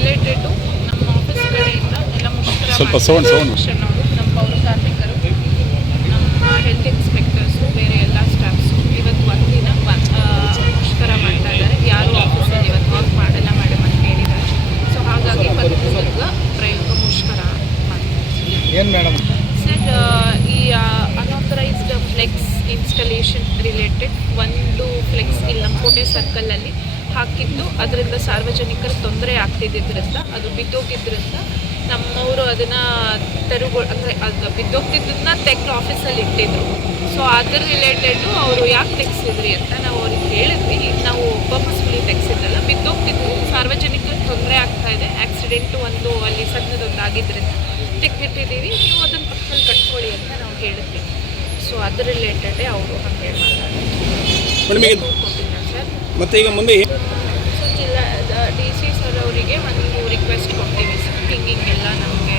Related ನಮ್ಮ office ಕಡೆಯಿಂದ ಎಲ್ಲ ಮುಷ್ಕರ ಸ್ವಲ್ಪ ಸೌಂಡ್ ನಾವು ನಮ್ಮ ಪೌರ ಕಾರ್ಮಿಕರು, ನಮ್ಮ ಹೆಲ್ತ್ ಇನ್ಸ್ಪೆಕ್ಟರ್ಸು, ಬೇರೆ ಎಲ್ಲ ಸ್ಟಾಫ್ಸು ಇವತ್ತು ಒಂದಿನ ಮುಷ್ಕರ ಮಾಡ್ತಾ ಇದ್ದಾರೆ. ಯಾರು ಆಫೀಸಲ್ಲಿ ಇವತ್ತು ವರ್ಕ್ ಮಾಡಲ್ಲ ಮೇಡಮ್ ಅಂತ ಹೇಳಿದ್ದಾರೆ. ಸೊ ಹಾಗಾಗಿ ಇವತ್ತು ಪ್ರಯೋಗ ಮುಷ್ಕರ ಮಾಡ್ತಾರೆ. ಏನು ಮೇಡಮ್ ಸರ್, ಈ ಅನ್ಆಥರೈಸ್ಡ್ ಫ್ಲೆಕ್ಸ್ ಇನ್ಸ್ಟಾಲೇಷನ್ ರಿಲೇಟೆಡ್ ಒಂದು ಫ್ಲೆಕ್ಸ್ ಇಲ್ಲಿ ನಮ್ಮ ಕೋಟೆ ಸರ್ಕಲಲ್ಲಿ ಹಾಕಿದ್ದು, ಅದರಿಂದ ಸಾರ್ವಜನಿಕರ ತೊಂದರೆ ಆಗ್ತಿದ್ದರಿಂದ ಅದು ಬಿದ್ದೋಗಿದ್ದರಿಂದ ನಮ್ಮವರು ಅದನ್ನು ಅಂದರೆ ಅದು ಬಿದ್ದೋಗ್ತಿದ್ದನ್ನ ತೆಗೆದು ಆಫೀಸಲ್ಲಿ ಇಟ್ಟಿದ್ರು. ಸೊ ಅದ್ರ ರಿಲೇಟೆಡು ಅವರು ಯಾಕೆ ತೆಗೆಸಿದ್ರಿ ಅಂತ ನಾವು ಅವ್ರಿಗೆ ಹೇಳಿದ್ವಿ. ನಾವು ಪರ್ಪಸ್ಫುಲಿ ತೆಗೆಸಿದ್ದಲ್ಲ, ಬಿದ್ದೋಗ್ತಿದ್ದು ಸಾರ್ವಜನಿಕರ ತೊಂದರೆ ಆಗ್ತಾಯಿದೆ, ಆಕ್ಸಿಡೆಂಟು ಒಂದು ಅಲ್ಲಿ ಸಣ್ಣದೊಂದು ಆಗಿದ್ದರಿಂದ ತೆಗೆದಿಟ್ಟಿದ್ದೀವಿ, ನೀವು ಅದನ್ನು ಪಕ್ಕದಲ್ಲಿ ಕಟ್ಕೊಳ್ಳಿ ಅಂತ ನಾವು ಹೇಳಿದ್ವಿ. ಸೊ ಅದ್ರ ರಿಲೇಟೆಡೇ ಅವರು ಹಾಗೆ ಮಾತಾಡೋದು ಸರ್. ಮತ್ತು ಈಗ ಮುಂದೆ ಸೊ ಜಿಲ್ಲಾ DC ಸರ್ ಅವರಿಗೆ ಒಂದು ರಿಕ್ವೆಸ್ಟ್ ಕೊಡ್ತೀವಿ ಸರ್, ಹಿಂಗೆಲ್ಲ ನಮಗೆ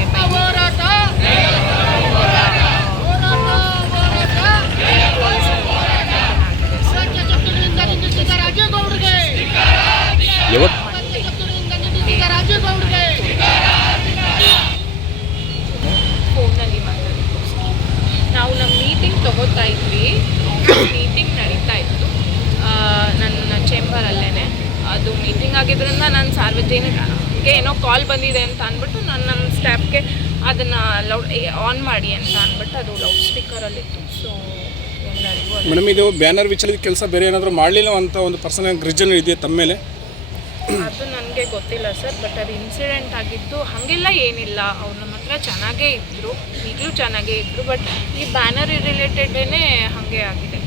ಫೋನಲ್ಲಿ ಮಾತಾಡೋದು. ನಾವು ನಮ್ಮ ಮೀಟಿಂಗ್ ತಗೋತಾ ಇದ್ವಿ, ಮೀಟಿಂಗ್ ನಡೀತಾ ಇತ್ತು ನನ್ನ ಚೇಂಬರಲ್ಲೇ. ಅದು ಮೀಟಿಂಗ್ ಆಗಿದ್ದರಿಂದ ನಾನು ಸಾರ್ವಜನಿಕರಿಗೆ ಏನೋ ಕಾಲ್ ಬಂದಿದೆ ಅಂತ ಅಂದ್ಬಿಟ್ಟು ನಾನು ನಮ್ಮ ಸ್ಟಾಫ್ಗೆ ಅದನ್ನು ಆನ್ ಮಾಡಿ ಅಂತ ಅಂದ್ಬಿಟ್ಟು ಅದು ಲೌಡ್ ಸ್ಪೀಕರಲ್ಲಿತ್ತು. ಸೊ ಎಲ್ಲರಿಗೂ ಮೇಡಮ್, ಇದು ಬ್ಯಾನರ್ ವಿಚಾರದ ಕೆಲಸ ಬೇರೆ ಏನಾದರೂ ಮಾಡಲಿಲ್ಲ ಅಂತ ಒಂದು ಪರ್ಸನಲ್ ಗ್ರಿಜನ್ ಇದೆಯಾ ತಮ್ಮ ಮೇಲೆ? ಅದು ನನಗೆ ಗೊತ್ತಿಲ್ಲ ಸರ್, ಬಟ್ ಅದು ಇನ್ಸಿಡೆಂಟ್ ಆಗಿದ್ದು ಹಾಗೆಲ್ಲ ಏನಿಲ್ಲ. ಅವ್ರು ನಮ್ಮ ಹತ್ರ ಚೆನ್ನಾಗೇ ಇದ್ದರು, ಈಗಲೂ ಚೆನ್ನಾಗೇ ಇದ್ದರು. ಬಟ್ ಈ ಬ್ಯಾನರ್ ರಿಲೇಟೆಡೇ ಹಾಗೆ ಆಗಿದೆ.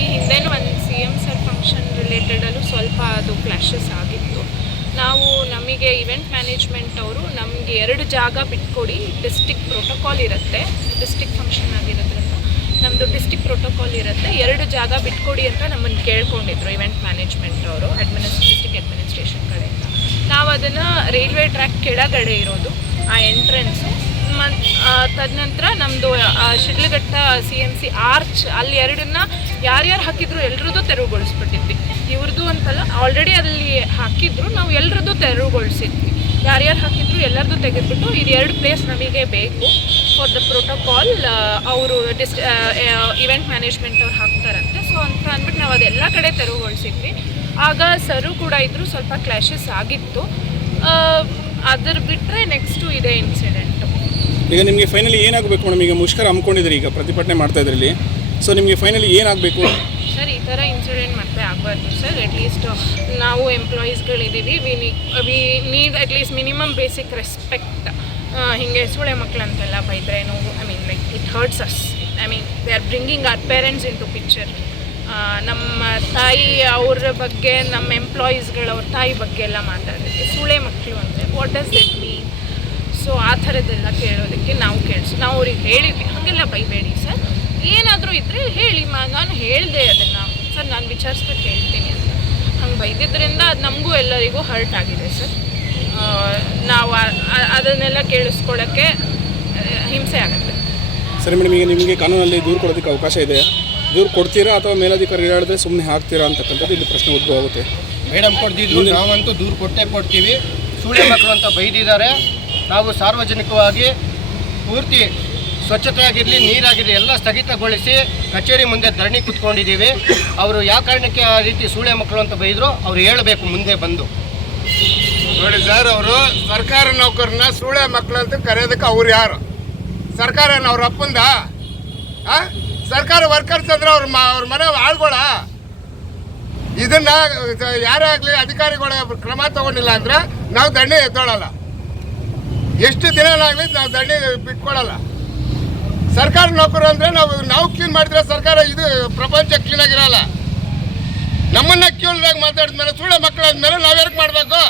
ಈ ಹಿಂದೆನೂ ಒಂದು CM ಸರ್ ಫಂಕ್ಷನ್ ರಿಲೇಟೆಡಲ್ಲೂ ಸ್ವಲ್ಪ ಅದು ಕ್ಲಾಶಸ್ ಆಗಿತ್ತು. ನಾವು ನಮಗೆ ಇವೆಂಟ್ ಮ್ಯಾನೇಜ್ಮೆಂಟ್ ಅವರು ನಮಗೆ 2 ಜಾಗ ಬಿಟ್ಕೊಡಿ, ಡಿಸ್ಟಿಕ್ ಪ್ರೋಟೋಕಾಲ್ ಇರುತ್ತೆ, ಡಿಸ್ಟಿಕ್ ಫಂಕ್ಷನ್ ಆಗಿರೋದ್ರಿಂದ ನಮ್ಮದು ಡಿಸ್ಟಿಕ್ ಪ್ರೋಟೋಕಾಲ್ ಇರುತ್ತೆ, 2 ಜಾಗ ಬಿಟ್ಕೊಡಿ ಅಂತ ನಮ್ಮನ್ನು ಕೇಳ್ಕೊಂಡಿದ್ರು ಇವೆಂಟ್ ಮ್ಯಾನೇಜ್ಮೆಂಟ್ ಅವರು ಡಿಸ್ಟಿಕ್ ಅಡ್ಮಿನಿಸ್ಟ್ರೇಷನ್ ಕಡೆಯಿಂದ. ನಾವು ಅದನ್ನು ರೈಲ್ವೆ ಟ್ರ್ಯಾಕ್ ಕೆಳಗಡೆ ಇರೋದು ಆ ಎಂಟ್ರೆನ್ಸು, ತದನಂತರ ನಮ್ಮದು ಶಿಡ್ಲಘಟ್ಟ CMC ಆರ್ಚ್ ಅಲ್ಲಿ 2ನ್ನ ಯಾರ್ಯಾರು ಹಾಕಿದ್ರು ಎಲ್ರದ್ದು ತೆರವುಗೊಳಿಸ್ಬಿಟ್ಟಿದ್ವಿ. ಇವ್ರದ್ದು ಅಂತಲ್ಲ, ಆಲ್ರೆಡಿ ಅಲ್ಲಿ ಹಾಕಿದ್ರು, ನಾವು ಎಲ್ರದ್ದು ತೆರವುಗೊಳಿಸಿದ್ವಿ. ಯಾರ್ಯಾರು ಹಾಕಿದ್ರು ಎಲ್ಲರದ್ದು ತೆಗೆದುಬಿಟ್ಟು ಇದು 2 ಪ್ಲೇಸ್ ನಮಗೆ ಬೇಕು ಫಾರ್ ದ ಪ್ರೋಟೋಕಾಲ್, ಅವರು ಇವೆಂಟ್ ಮ್ಯಾನೇಜ್ಮೆಂಟ್ ಅವ್ರು ಹಾಕ್ತಾರಂತೆ. ಸೊ ಅಂತ ಅಂದ್ಬಿಟ್ಟು ನಾವು ಅದೆಲ್ಲ ಕಡೆ ತೆರವುಗೊಳಿಸಿದ್ವಿ. ಆಗ ಸರು ಕೂಡ ಇದ್ದರು, ಸ್ವಲ್ಪ ಕ್ಲಾಶಸ್ ಆಗಿತ್ತು. ಅದರ ಬಿಟ್ಟರೆ ನೆಕ್ಸ್ಟು ಇದೇ ಇನ್ಸಿಡೆಂಟು. ಈಗ ನಿಮಗೆ ಫೈನಲಿ ಏನಾಗಬೇಕು ಮೇಡಮ್? ಈಗ ಮುಷ್ಕರ ಹಮ್ಮಿಕೊಂಡಿದ್ರಿ, ಈಗ ಪ್ರತಿಭಟನೆ ಮಾಡ್ತಾ ಇದ್ರಲ್ಲಿ, ಸೊ ನಿಮಗೆ ಫೈನಲಿ ಏನಾಗಬೇಕು ಸರ್? ಈ ಥರ ಇನ್ಸಿಡೆಂಟ್ ಮತ್ತೆ ಆಗಬಾರ್ದು ಸರ್. ಅಟ್ಲೀಸ್ಟ್ ನಾವು ಎಂಪ್ಲಾಯೀಸ್ಗಳಿದ್ದೀವಿ, we need at least minimum basic respect. ಹೀಗೆ ಸೂಳೆ ಮಕ್ಕಳಂತೆಲ್ಲ ಬೈದರೆ ನೋವು, like it hurts us. They are bringing our parents into picture. ನಮ್ಮ ತಾಯಿ ಅವ್ರ ಬಗ್ಗೆ, ನಮ್ಮ ಎಂಪ್ಲಾಯೀಸ್ಗಳು ಅವ್ರ ತಾಯಿ ಬಗ್ಗೆ ಎಲ್ಲ ಮಾತಾಡೋದಕ್ಕೆ ಸೂಳೆ ಮಕ್ಕಳು ಅಂದರೆ what does that mean? So ಆ ಥರದ್ದೆಲ್ಲ ಕೇಳೋದಕ್ಕೆ ನಾವು ನಾವು ಅವ್ರಿಗೆ ಹೇಳಿದ್ವಿ, ಹಾಗೆಲ್ಲ ಬೈಬೇಡಿ ಸರ್, ಏನಾದರೂ ಇದ್ದರೆ ಹೇಳಿ. ನಾನು ಹೇಳಿದೆ ಅದನ್ನು ಸರ್, ನಾನು ವಿಚಾರಿಸ್ಬಿಟ್ಟು ಹೇಳ್ತೀನಿ ಅಂತ. ಹಂಗೆ ಬೈದಿದ್ದರಿಂದ ಅದು ನಮಗೂ ಎಲ್ಲರಿಗೂ ಹರ್ಟ್ ಆಗಿದೆ ಸರ್. ನಾವು ಅದನ್ನೆಲ್ಲ ಕೇಳಿಸ್ಕೊಳ್ಳೋಕ್ಕೆ ಹಿಂಸೆ ಆಗುತ್ತೆ. ಸರಿ ಮೇಡಮ್, ಈಗ ನಿಮಗೆ ಕಾನೂನಲ್ಲಿ ದೂರು ಕೊಡೋದಕ್ಕೆ ಅವಕಾಶ ಇದೆ, ದೂರು ಕೊಡ್ತೀರಾ ಅಥವಾ ಮೇಲಧಿಕಾರಿ ಹೇಳಿದ್ರೆ ಸುಮ್ಮನೆ ಹಾಕ್ತೀರಾ ಅಂತಕ್ಕಂಥದ್ದು ಇಲ್ಲಿ ಪ್ರಶ್ನೆ ಉದ್ಭವ ಆಗುತ್ತೆ. ಮೇಡಮ್ ಕೊಡ್ತಿದ್ರು, ನಾವಂತೂ ದೂರು ಕೊಡ್ತೀವಿ. ಸೂಳೆ ಮಕ್ಕಳು ಅಂತ ಬೈದಿದ್ದಾರೆ. ನಾವು ಸಾರ್ವಜನಿಕವಾಗಿ ಪೂರ್ತಿ ಸ್ವಚ್ಛತೆಯಾಗಿರಲಿ, ನೀರಾಗಿರಲಿ ಎಲ್ಲ ಸ್ಥಗಿತಗೊಳಿಸಿ ಕಚೇರಿ ಮುಂದೆ ಧರಣಿ ಕೂತ್ಕೊಂಡಿದ್ದೀವಿ. ಅವರು ಯಾವ ಕಾರಣಕ್ಕೆ ಆ ರೀತಿ ಸೂಳೆ ಮಕ್ಕಳು ಅಂತ ಬೈದರು ಅವ್ರು ಹೇಳಬೇಕು ಮುಂದೆ ಬಂದು. ನೋಡಿ ಸರ್, ಅವರು ಸರ್ಕಾರ ನೌಕರನ್ನ ಸೂಳೆ ಮಕ್ಕಳು ಅಂತ ಕರೆಯೋದಕ್ಕೆ ಅವ್ರು ಯಾರು? ಸರ್ಕಾರ ಅವ್ರ ಅಪ್ಪಂದ? ಸರ್ಕಾರ ವರ್ಕರ್ಸ್ ಅಂದ್ರೆ ಅವ್ರ ಮನೆ ಆಳ್ಗೊಳ. ಇದನ್ನ ಯಾರೇ ಆಗಲಿ ಅಧಿಕಾರಿಗಳ ಕ್ರಮ ತಗೊಂಡಿಲ್ಲ ಅಂದ್ರೆ ನಾವು ದಂಡೆ ಎದ್ದೋಳಲ್ಲ. ಎಷ್ಟು ದಿನನಾಗಲಿ ನಾವು ದಂಡೆ ಬಿಟ್ಕೊಳಲ್ಲ. ಸರ್ಕಾರ ನೌಕರು ಅಂದರೆ ನಾವು ಕ್ಲೀನ್ ಮಾಡಿದ್ರೆ ಸರ್ಕಾರ ಇದು ಪ್ರಪಂಚ ಕ್ಲೀನಾಗಿರಲ್ಲ. ನಮ್ಮನ್ನ ಕ್ಯೂಲ್ದಾಗ ಮಾತಾಡಿದ್ಮೇಲೆ ಸೂಳೆ ಮಕ್ಕಳಾದ್ಮೇಲೆ ನಾವ್ಯಾರಿಗೆ ಮಾಡಬೇಕು?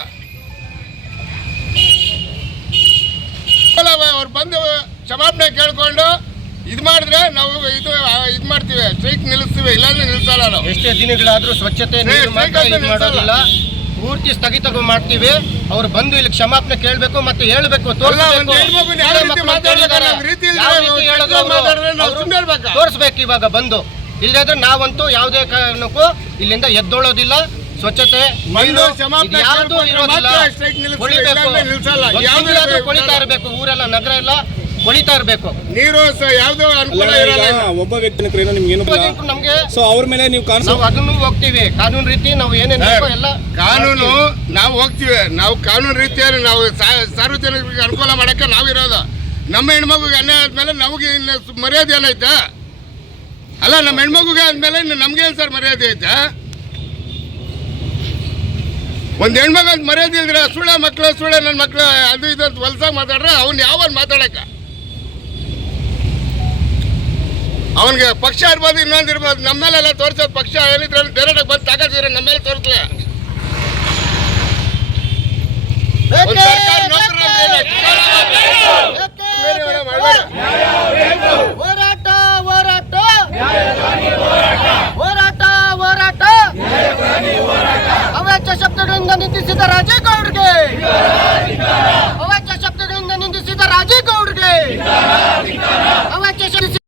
ಅವ್ರು ಬಂದು ಕ್ಷಮಾಪಣೆ ಕೇಳ್ಕೊಂಡು ಇದು ಮಾಡಿದ್ರೆ ನಾವು ಇದು ಮಾಡ್ತೀವಿ, ಸ್ಟ್ರೈಕ್ ನಿಲ್ಲಿಸ್ತೀವಿ, ಇಲ್ಲಾಂದ್ರೆ ನಿಲ್ಲಿಸಲ್ಲ. ನಾವು ಎಷ್ಟೇ ದಿನಗಳಾದರೂ ಸ್ವಚ್ಛತೆ ಮಾಡೋದಿಲ್ಲ, ಪೂರ್ತಿ ಸ್ಥಗಿತ ಮಾಡ್ತೀವಿ. ಅವ್ರು ಬಂದು ಇಲ್ಲಿ ಕ್ಷಮಾಪಣೆ ಕೇಳಬೇಕು ಮತ್ತೆ ಹೇಳಬೇಕು, ತೋರಿಸ್ಬೇಕು ಇವಾಗ ಬಂದು. ಇಲ್ಲದ್ರೆ ನಾವಂತೂ ಯಾವುದೇ ಕಾರಣಕ್ಕೂ ಇಲ್ಲಿಂದ ಎದ್ದೋಳೋದಿಲ್ಲ. ಸ್ವಚ್ಛತೆ ಬಂದು ನೀರು ಕ್ಷಮಾಪಣೆ ಯಾವುದು ಕೇಳ್ಕೊಂಡ್ರೆ ಇರೋದಿಲ್ಲ. ಮಾತ್ರ ಸ್ಟ್ರೈಕ್ ನಿಲ್ಲಿಸ್ತಾರೆ, ಕೊಳಿಬೇಕು. ಇಲ್ಲಾಂದ್ರೆ ನಿಲ್ಸಲ್ಲ. ಒಂದು ಯಾವ್ದು ತಿಂಗಳಾದ್ರೂ ಇರ್ಬೇಕು? ಕೊಳಿತಾ ಇರಬೇಕು. ಊರೆಲ್ಲ ನಗರ ಎಲ್ಲ ಕೊಳಿತಾ ಇರಬೇಕು. ನೀರು ಯಾವುದೋ ಅನುಕೂಲ ಅಲ್ಲ, ಇರಲ್ಲ. ಈಗ ಒಬ್ಬ ವ್ಯಕ್ತಿನ ಏನೋ ನಿಮ್ಗೆ ಏನು ನಮ್ಗೆ ಸೊ ಅವ್ರ ಮೇಲೆ ನೀವು ಕಾನೂನು ನಾವು ಅದನ್ನು ಹೋಗ್ತೀವಿ. ಕಾನೂನು ರೀತಿ ನಾವು ಏನೇನು ಬೇಕೋ ಎಲ್ಲ ಕಾನೂನು ನಾವು ಹೋಗ್ತೀವಿ. ನಾವು ಕಾನೂನು ರೀತಿಯಲ್ಲಿ ನಾವು ಸಾರ್ವಜನಿಕರಿಗೆ ಅನುಕೂಲ ಮಾಡಕ್ಕೆ ನಾವಿರೋದು. ನಮ್ಮ ಹೆಣ್ಮಗುಗೆ ಅನ್ಯಾಯ ಆದ್ಮೇಲೆ ನಮಗೆ ಇನ್ನು ಮರ್ಯಾದೆ ಏನೈತೆ? ಅಲ್ಲ, ನಮ್ಮ ಹೆಣ್ಮಗುಗೆ ಆದ್ಮೇಲೆ ಇನ್ನು ನಮ್ಗೇನು ಸರ್ ಮರ್ಯಾದೆ ಐತೆ? ಒಂದು ಹೆಣ್ಮಗ ಅಂತ ಮರ್ಯಾದೆ ಇದ್ರೆ ಸುಳ್ಳ ನನ್ನ ಮಕ್ಳು ಅದು ಇದು ಅಂತ ಹೊಲ್ಸಾಗಿ ಮಾತಾಡ್ರೆ ಅವ್ನು ಯಾವಾಗ ಮಾತಾಡಕ್ಕ? ಅವನಿಗೆ ಪಕ್ಷ ಇರ್ಬೋದು, ಇನ್ನೊಂದು ಇರ್ಬೋದು. ನಮ್ಮ ಮೇಲೆಲ್ಲ ತೋರಿಸೋದು ಪಕ್ಷ ಏನಿದ್ರೆ ಡೈರೆಕ್ಟಾಗಿ ಬಂದು ತಾಕತ್ತಿದ್ರೆ ನಮ್ಮ ಮೇಲೆ ತೋರಿಸ್ಲಿ. ಒಂದು ಸರ್ಕಾರ ನೌಕರರಲ್ಲ, ಹೋರಾಟ ಹೋರಾಟ ಹೋರಾಟ ಹೋರಾಟ ಅವಾಚ್ಯ ಶಬ್ದಗಳಿಂದ ನಿಂದಿಸಿದ ರಾಜಕೀಯ